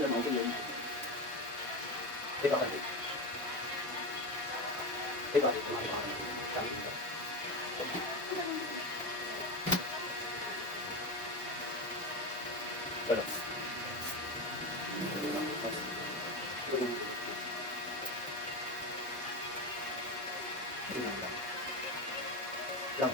sila mga yun. Ito ka rin. Ito ka rin. Pero, lang.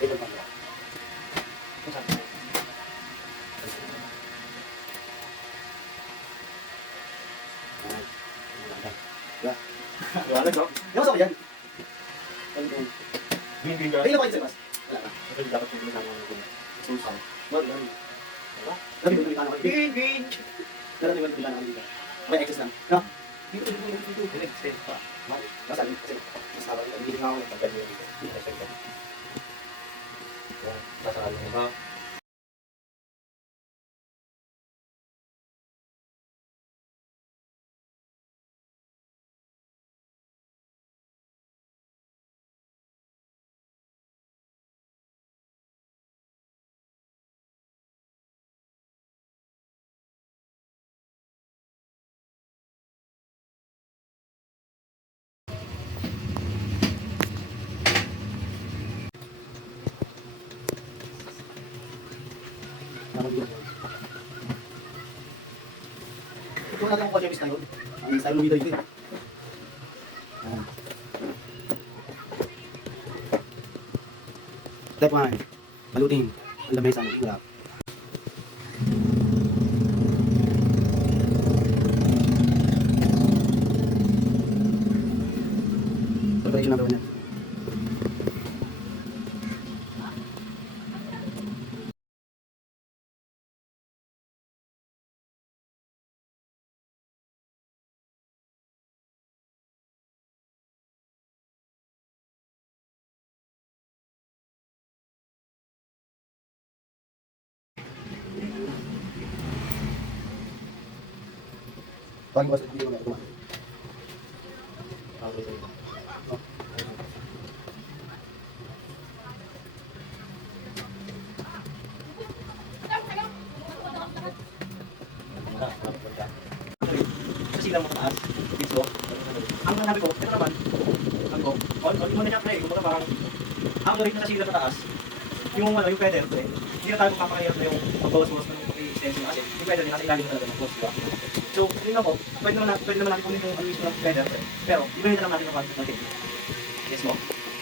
Ito pa lang. Wala no? Yung sa yan. Green ka. Tingnan mo kayo sa mas. Wala na. Ito dapat yung ginagawa ng susan. Wala na. Diba? Dami mo ginagawa ng green. Dami mo ginagawa ng dito. May excess lang. No? Dito. Extend pa. Masabi kasi mas haba dito. Hindi nga ako yung pagganyo dito. Yan. Masakal mo ba? Ito natin ang kotse na yun. Ang style lumida ito eh. Step 1. Balutin. Ang lamesa ng ulap. Preparation number 1 yan. Pag iwas hindi ko na ito. Sa silang mo taas, dito. Ang nabi ko, ito naman, ang go. On mo na niya pre, kumbaga parang ang rate na sa silang taas, yung ano, yung pedal pre, hindi na tayo papakahirap na yung pagbawas-bawas ng pag-i-extension kasi yung pedal din nasa ilalim talaga ng close, diba? So, tingnan ko, pwede naman natin kunin yung mismo ng pedal pre, pero iba na lang natin yung concept ng technique. Yes mo?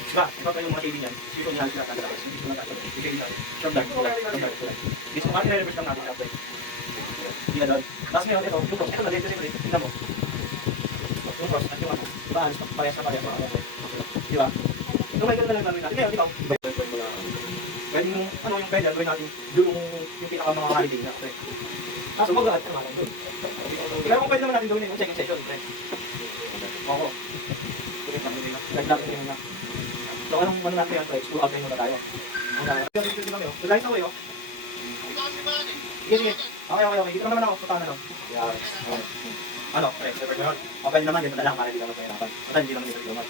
Diba? Ikaw pa yung mga shading yan, dito niya sila talaga, hindi ko lang tayo, yung shading yan, from dark, yes mo, bakit i-reverse lang natin siya pre? Hindi na doon. Tapos ngayon, ito na din kasi pre, tingnan mo. Yung cross at yung ano, diba? Parehas na parehas mga ano. Diba? Yung may gano'n na lang gawin natin. Ngayon, ikaw, pwede yung, ano, yung pedal, gawin natin yung pinaka mga holiday na. Kaso mag-aad ka naman doon. Kaya kung pwede naman natin gawin yung checking session, pre. Oo. Nagdating na. So, anong ano natin yan, pre? Screw out muna tayo. So, guys, away, oh. Sige. Okay. Dito naman ako, punta na lang. Ano, pre, server ko yun. Okay naman, dito na lang para hindi ka magpahirapan. Basta hindi naman dito naman.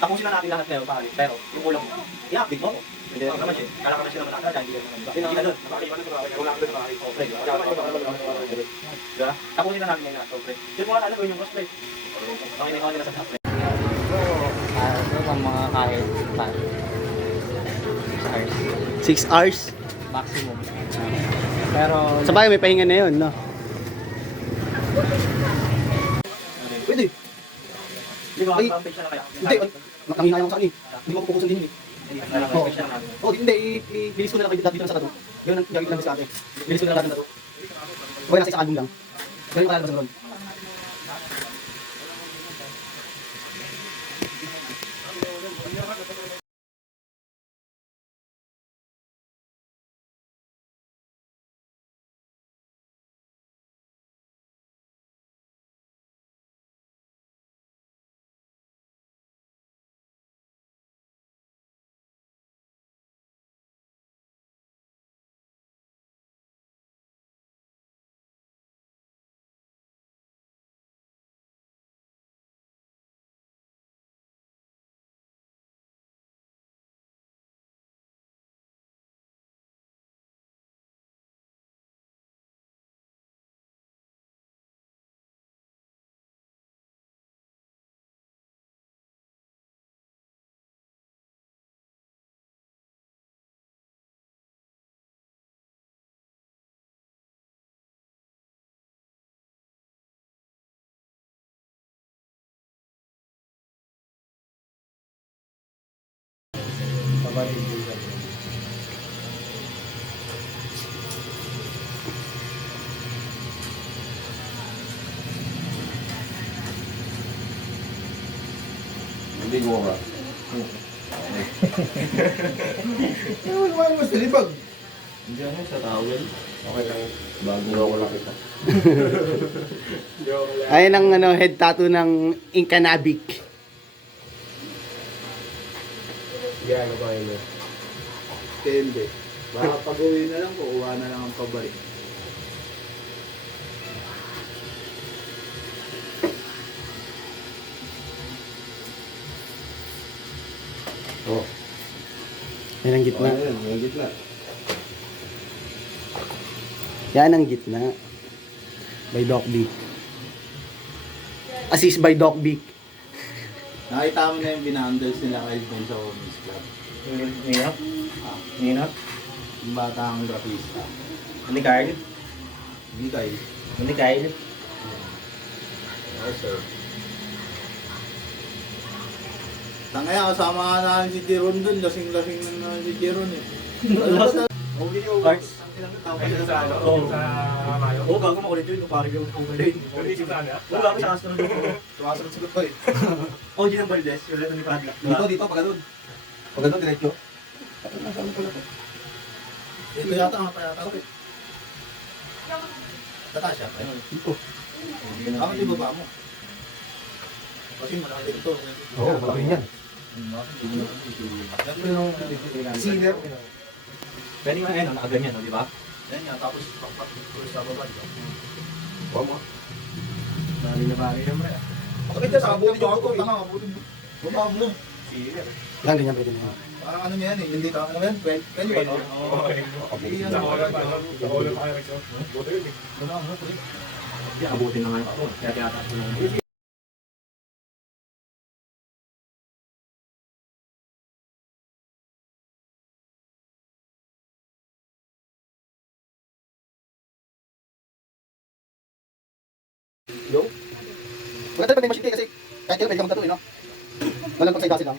Tapusin na natin lahat ngayon, pare. Pero, yung kulang mo, i-update mo. Hindi naman siya. Kala ka na sila manakal, dahil hindi naman iba. Hindi na doon. Nakakaliwan na ito. Wala ka doon nakakaliwan. O, pre. Diba? Tapusin na natin ngayon. So, pre. Hindi mo nga alam yung cross, pre. Okay na yung nila sa top, pre. So, pang mga kahit 6 hours. maximum. Pero, Sa bagay, may pahinga na yun, no? Pwede. Hindi ko Ay, advantage siya na kaya. Hindi, nakangina yung sa akin eh. Hindi ko pupukusan din yun eh. Oo, hindi. Bilis ko na lang dito na sa tato. Yun ang gagawin lang sa akin. Bilis ko na lang natin tato. Okay, nasa isang album lang. Ganun ka lalabas na ron. Hindi ko ka. Ano naman mas nilibag? Hindi ano, sa towel. Okay lang. Bago ako lang kita. Ayan ang ano, head tattoo ng Incanabik. Yan, ano ba yun? Hindi. Baka pag-uwi na lang, kukuha na lang ang pabalik. Oh. Yan ang gitna. Ayun, yung gitna. Yan ang gitna. By Doc Beak. Assist by Doc Beak. Nakita mo na yung binandles nila kayo dun sa Women's Club. Ninot? Ninot? Yung batang grafista. Hindi Carl? Hindi kayo. Hindi Kyle? Oo, sir. Tangaya, kasama nga namin si Jeron dun. Lasing-lasing na namin si Jeron eh. Cards? Sa Oo. Oo, gago makulit yun. Parang yung overlay. Oo, gago sa astro doon. Sumasagot-sagot pa eh. Oh, Gina Valdez. Yung leto ni Padla. Dito, pag ganun. Pag ganun, diretso. Ito yata ang payata. Tataas siya. Ito. Bakit di baba mo? Kasi malaki ito. Oo, malaki yan. Sinner. Pwede nga ayun, nakaganyan, no, di ba? Yan yan, tapos pakpak sa baba. Huwag mo. Bali na bali na pre. Bakit dyan, sa abutin yung ako. Tanga, abutin mo. Baba mo. Yan, ganyan pwede na. Parang ano yan eh, hindi ka, ano yan? Pwede ba ito? Hindi yan. Baba mo, pre. Hindi, abutin na nga ako. Kaya tiyata ko na. Maganda pa may machine kasi kahit kailan pwede ka magtattoo, no? Malang sa idasi lang.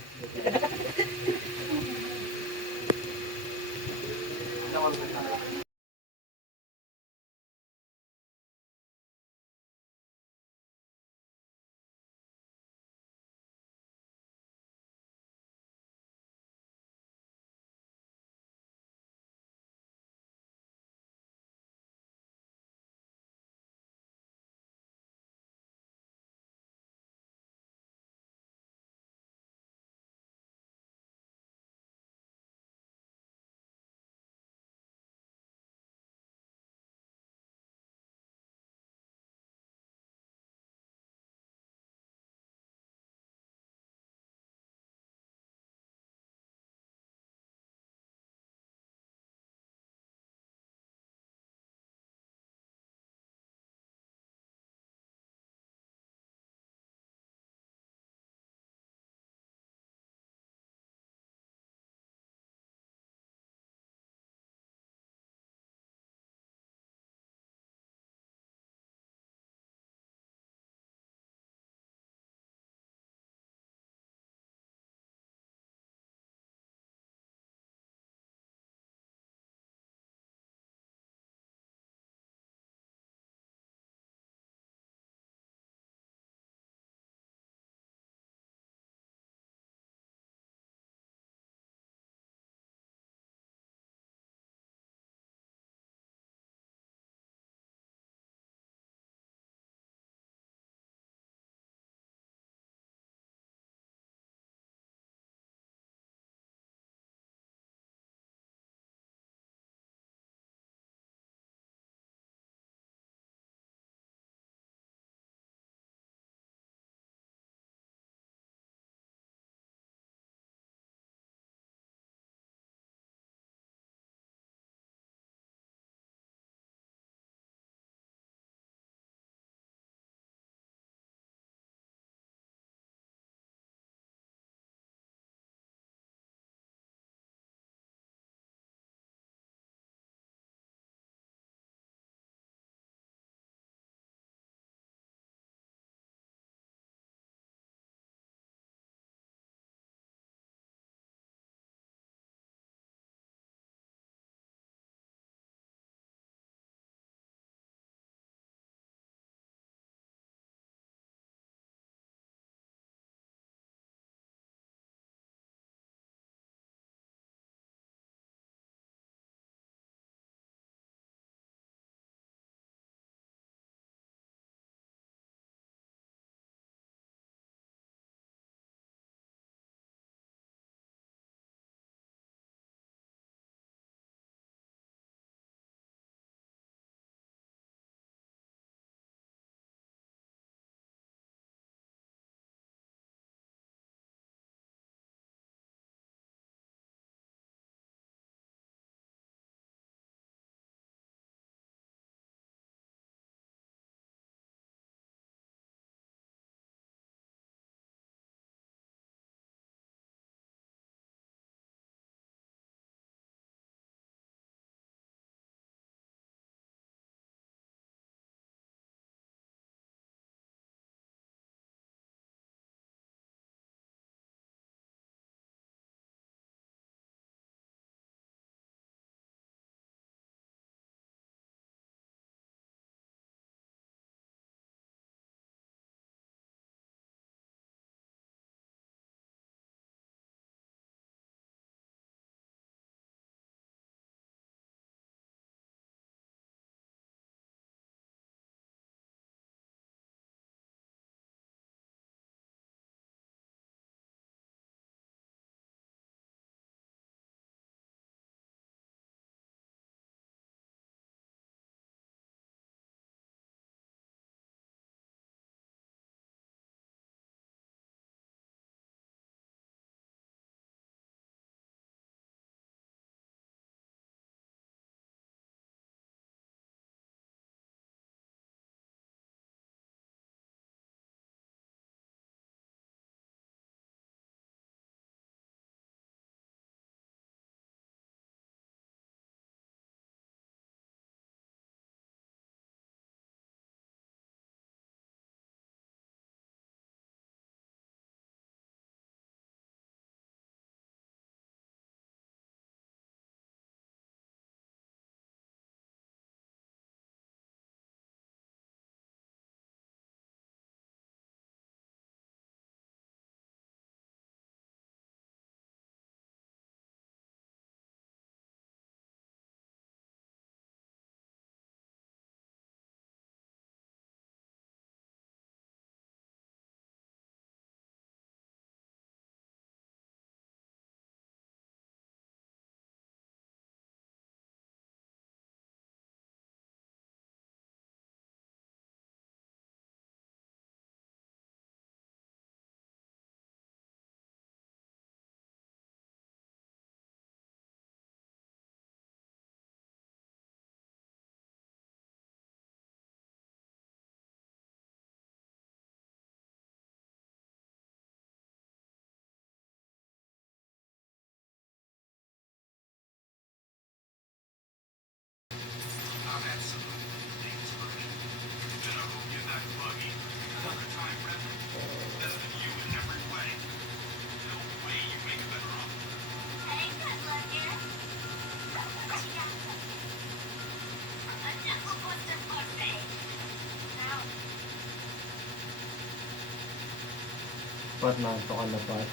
Pat, nantok ka na pat.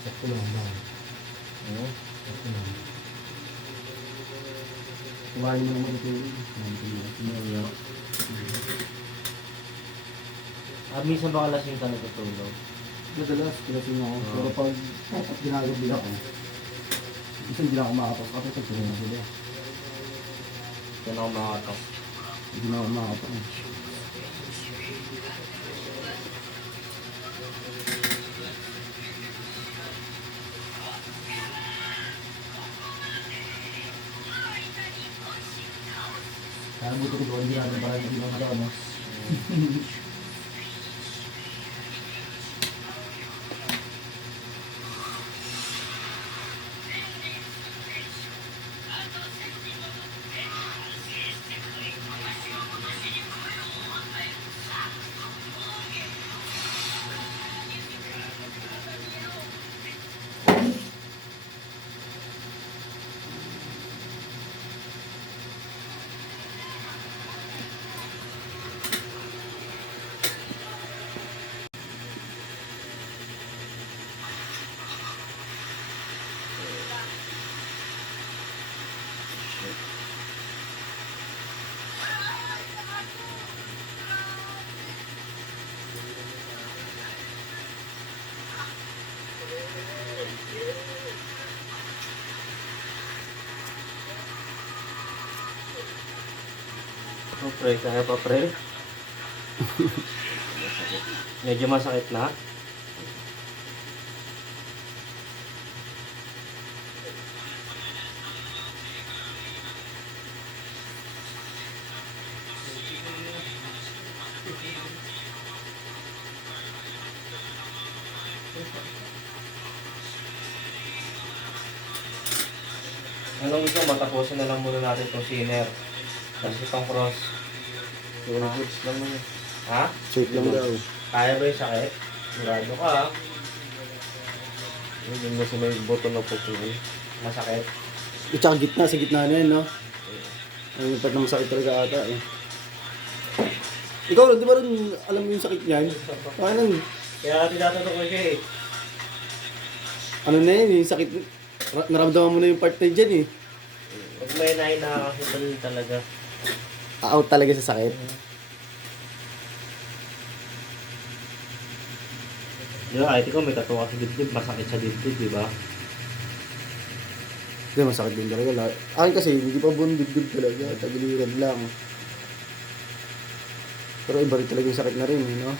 Sakto lang ba? Hmm? Sakto lang. Kumain mo naman ito. Minsan ba kalasing ka natutulog? Madalas, kilasing ako. Pero pag ginagabi ako, minsan hindi na ako makapasok. Kapag pagtuloy na sila. Yan ako makatok. Hindi na ako makapasok. Kaya buto ko doon, hindi natin parang hindi naman ako, no? Oh, pre, kaya pa pre? Medyo masakit na. Anong gusto mo? Tapusin na lang muna natin itong sinner. Tapos itong cross. Siguro goods lang yun. Ha? Safe lang daw. Kaya ba yung sakit? Sigurado ka ha? Yun na sa may buto na puto. Masakit. At saka gitna, sa gitna na yun, no? Ay, yung masakit talaga ata, eh. Ikaw, di ba rin alam mo yung sakit niyan? Parang, Kaya tinatanong ko siya eh. ano na yun, yung sakit, naramdaman mo na yung part na dyan, eh. Pag may nakakakita talaga. Out talaga sa sakit. Di ba, kahit ikaw may tattoo ka sa dibdib, masakit sa dibdib, di ba? Hindi, masakit din talaga. Akin kasi, hindi pa buong dibdib talaga. Tagiliran lang. Pero iba rin talaga yung sakit na rin, eh, no?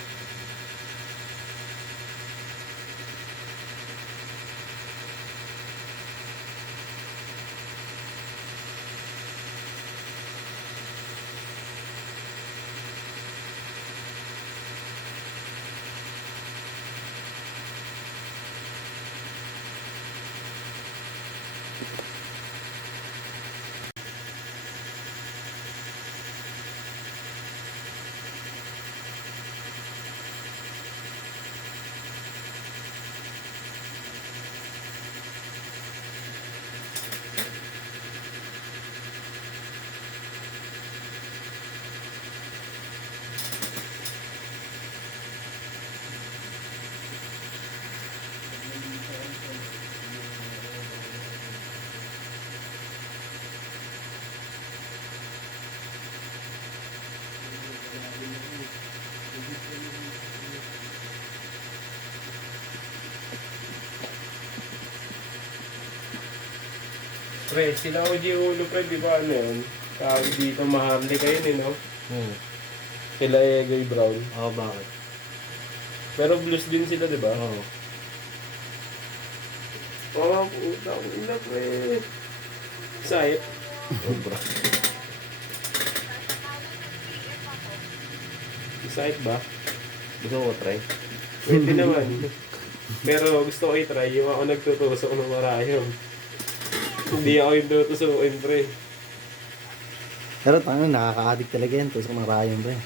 Pre, sila OG Ulo, pre, di ba ano yun? Tawag dito, maharli kayo eh, no? Sila Egoy Brown. Oo, bakit? Pero blues din sila, di ba? Oo. Mga puta ko ina, pre. Sayip. Sobra. Sayip ba? Gusto ko try? Pwede naman. Pero gusto ko i-try yung ako nagtutusok ng marayong. Hindi ako yung tutusukin, pre. Pero tangan, nakaka-addict talaga yan. Tusok ng rayong, pre.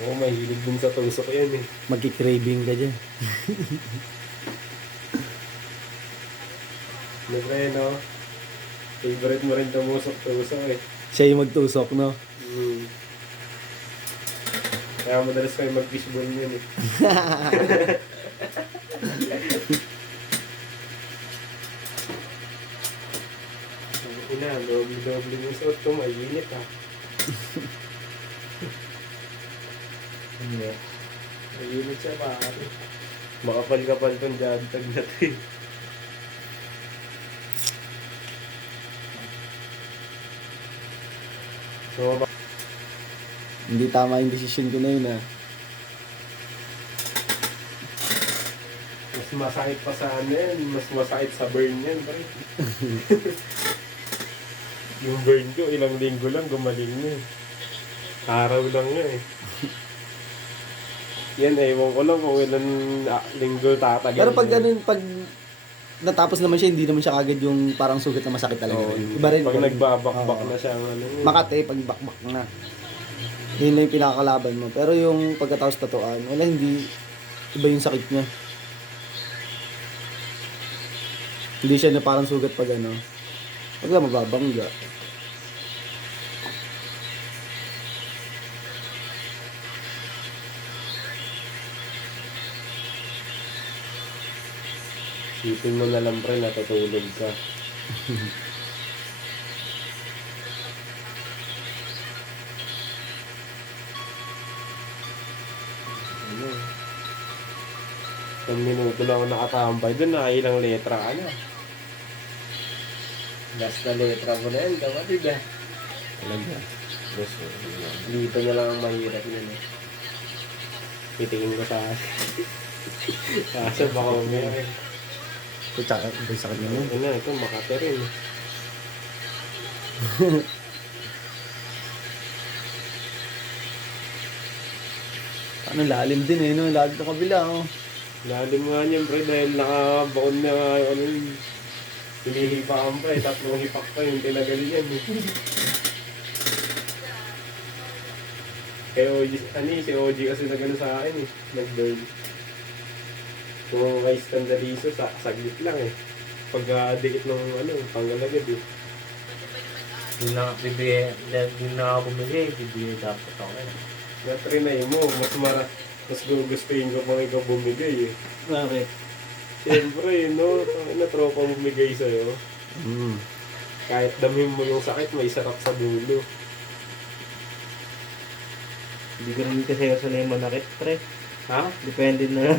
Oo, mahilig din sa tusok yan eh. Magki-craving ka dyan. Ano, pre, no? Favorite mo rin tumusok-tusok eh. Siya yung magtusok, no? Mm. Kaya madalas kayo mag-fishball yun eh. Ina, doble yung suot ko, mainit ah. Hindi. Mainit siya pare. Makapal-kapal tong jantag na to eh. So, Hindi tama yung decision ko na yun ah. mas masakit pa sa ano yan, mas masakit sa burn yan, pre. Yung burn ko, ilang linggo lang gumaling na eh. Araw lang nga eh. Yan, ewan ko lang kung ilan linggo tatagal. Pero pag na. ganun, pag natapos naman siya, hindi naman siya kagad yung parang sugat na masakit talaga. Oo, Iba rin. pag iba rin. nagbabakbak Oo. na siya, ano, Makate, pag bakbak na. Yun na yung pinakakalaban mo. Pero yung pagkatapos tatuan, wala, hindi iba yung sakit niya. Hindi siya na parang sugat pag ano. Pag lang mababangga. sipin mo na lang pre, natutulog ka. Ano? 10 minuto lang ako nakatambay doon, nakailang letra ka na. Last na letra mo na yan, kapatid ah. Talaga. Dito na lang ang mahirap yun eh. Titingin ko sa kaso baka umiyak. Ito, tsaka, ito yung sakit na yun. Ano, ito Makati rin. Ano, lalim din eh, no? Lalim sa kabila, oh. Lalim nga niyan pre dahil nakabaon na ano yun. Hinihipakan pa eh, 3 hipak pa yung tinagal niyan eh. Kaya OG, si OG kasi nagano sa akin eh, nag-burn. Kung kay Standalizo, saglit lang eh. Pagka-dikit ng ano, panggalagad eh. Hindi na ako bumili, bibili dapat ako eh. Na-trinay mo, mas gugustuhin ko pang ikaw bumigay eh. Bakit? Siyempre, no, na tropa bumigay sa'yo. Mm. Kahit damhin mo yung sakit, may sarap sa dulo. Hindi ko rin kasi sa na yung manakit, pre. Ha? Depende na.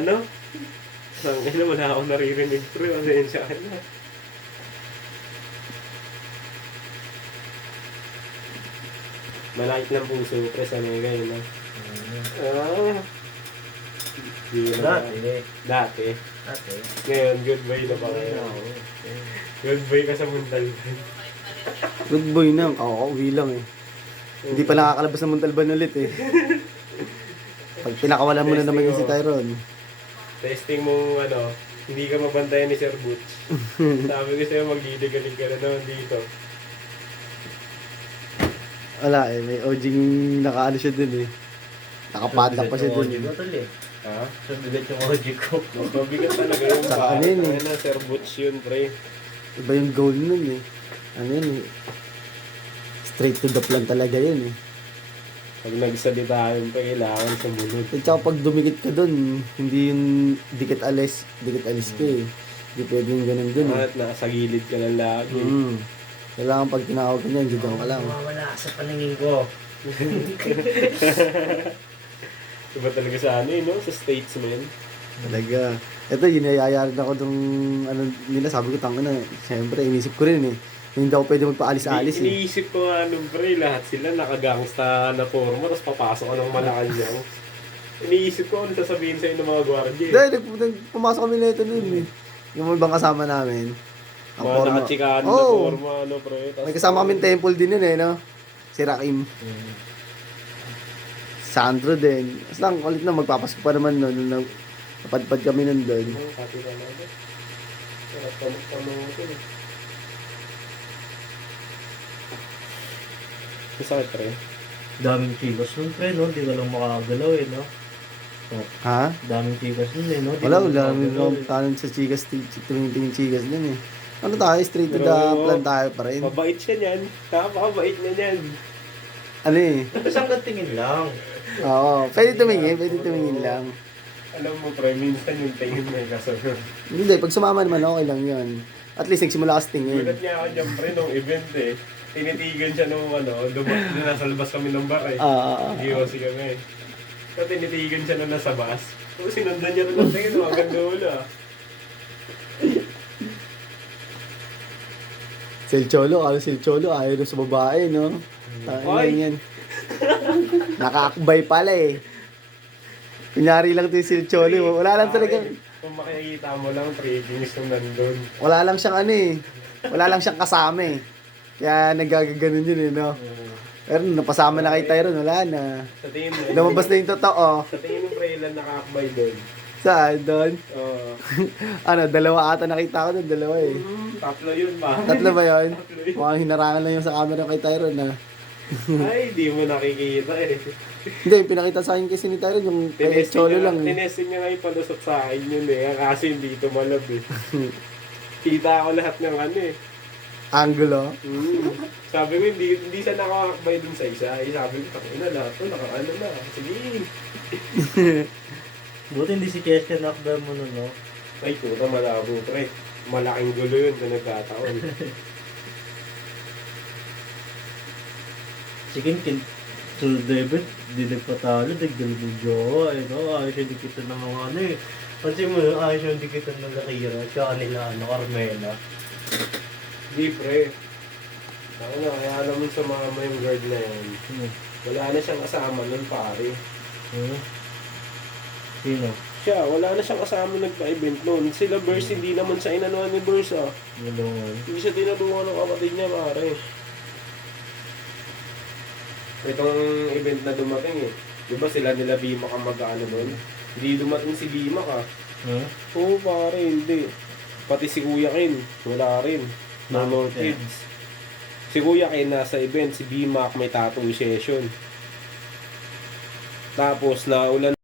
Ano? Sangin wala akong naririnig pre, pasensya ka na. Malait ng puso pre sa mga ganyan na. Ah. Di na. Dati. Ate. Ngayon, goodbye na ba kayo? Goodbye ka sa Muntalban. Good boy na, kakauwi lang eh. Hindi pa nakakalabas ng Montalban ulit eh. Pag pinakawalan mo na naman yung si Tyron. Testing mo ano, hindi ka mabantayan ni Sir Butch. Sabi ko sa'yo, magdidigalig ka na naman dito. Wala eh, may OG nakaano siya dun eh. Nakapadlock pa siya dun. Ha? So, bigat yung OG ko. Mas mabigat talaga yung Saka paa. ano yun eh. Ano, Sir Butch yun, pre. Iba yung goal nun eh. Ano yun eh. Straight to the plan talaga yun eh. Pag nagsalita yun, pre, kailangan sumunod. At saka pag dumikit ka dun, hindi yung dikit alis ka eh. Hindi pwede yung ganun dun eh. At nasa gilid ka lang lagi. Mm. Kailangan pag tinawag ka niyan, dyan ka lang. Mawawala sa paningin ko. Iba talaga sa ano eh, no? Sa statesman. Talaga. Ito, yinayayarin ako nung ano nila, sabi ko, tanga na. Siyempre, inisip ko rin eh. Hindi ako pwede magpaalis-alis eh. Iniisip ko nga nung pre, lahat sila nakagangsta na forma, tapos papasok ka ng Malacanang. Iniisip ko ano sasabihin sa'yo ng mga gwardiya. Dahil, pumasok kami na ito nun eh. Yung ibang kasama namin. Ang Mga forma. nakachikano na Oo. forma, ano pre. Tapos, May kasama kami temple din yun eh, no? Si Rakim. Sandro din. Mas lang, kulit na, magpapasok pa naman nun. Nung napadpad kami nun doon. ano, kapila na ako. Tanong ko eh. Masakit pre. Daming chicos nun, pre, no? Hindi ka lang makagalaw eh, no? Ha? Daming chicos nun eh, no? Di Wala, ka wala lang namin makagalaw kung eh. tanan sa chikas, tingin chikas din eh. Ano tayo, straight to Pero, the plan tayo pa rin. Mabait siya niyan. Napakabait na niyan. Ano eh, Isang tingin lang. Oo, pwede tumingin lang. Alam mo, pre, minsan yung tingin may kasunod. Hindi, pag sumama naman, okay lang yun. At least nagsimula ka sa tingin. Gulat niya ako dyan, pre, nung event eh. Tinitigan siya nung nasa labas kami ng bar eh. DOC kami. So, tinitigan siya nung nasa bus. So, sinundan niya rin ang tingin, hanggang dulo ah. Silcholo, ayaw na sa babae, no? Tangin yan. Nakaakbay pala eh. Kunyari lang ito yung Silcholo. Wala lang talaga. Kung makikita mo lang, triggings nung nandun. Wala lang siyang ano eh. Wala lang siyang kasama eh. Kaya nagagaganon yun eh, no? Pero nung napasama na kay Tyron, wala na. Sa tingin mo, Lumabas na yung totoo. sa tingin mo, pre, ilan nakakabay doon? Saan doon? Oo. Ano, dalawa ata nakita ko doon, dalawa eh. Tatlo yun ba? Tatlo ba yun? Tatlo yun. Mukhang hinarangan lang yung sa camera kay Tyron na. Ay, di mo nakikita eh. Hindi, yung pinakita sa akin kasi ni Tyron, yung kay Cholo lang eh. Tinesting niya nga yung palusot sa akin yun eh. Kasi hindi tumalab eh. Kita ko lahat ng ano eh. Angulo. Sabi ko, hindi siya nakakakbay dun sa isa. Eh, sabi ko, takina lahat to, nakaano na. Sige. Buti hindi si Chester knockdown mo nun, no? Ay, puta, malabo, pre. Malaking gulo yun na nagkataon. Sige, sa debit, di nagpatalo, nagdala ng jowa, eh, no? Ayos yung dikitan ng mga ano eh. Pansin mo, ayos yung dikitan ng Lakira, tsaka nila, Carmela. Hindi, pre. Ako na, kaya alam mo sa mga yung guard na yan. Wala na siyang kasama nun, pare. Sino? Siya, wala na siyang kasama nagpa-event nun. Sila Burst, hindi naman siya inanuhan ni Burst, ah. Nalungan. Hindi siya tinulungan ng kapatid niya, pare. Itong event na dumating eh. Di ba sila nila Bima ka mag-ano nun? Hindi dumating si Bima ka. Oo, pare, hindi. Pati si Kuya Ken, wala rin. No more kids. Si Kuya Ken nasa event, si Bima may tattoo session. Tapos naulan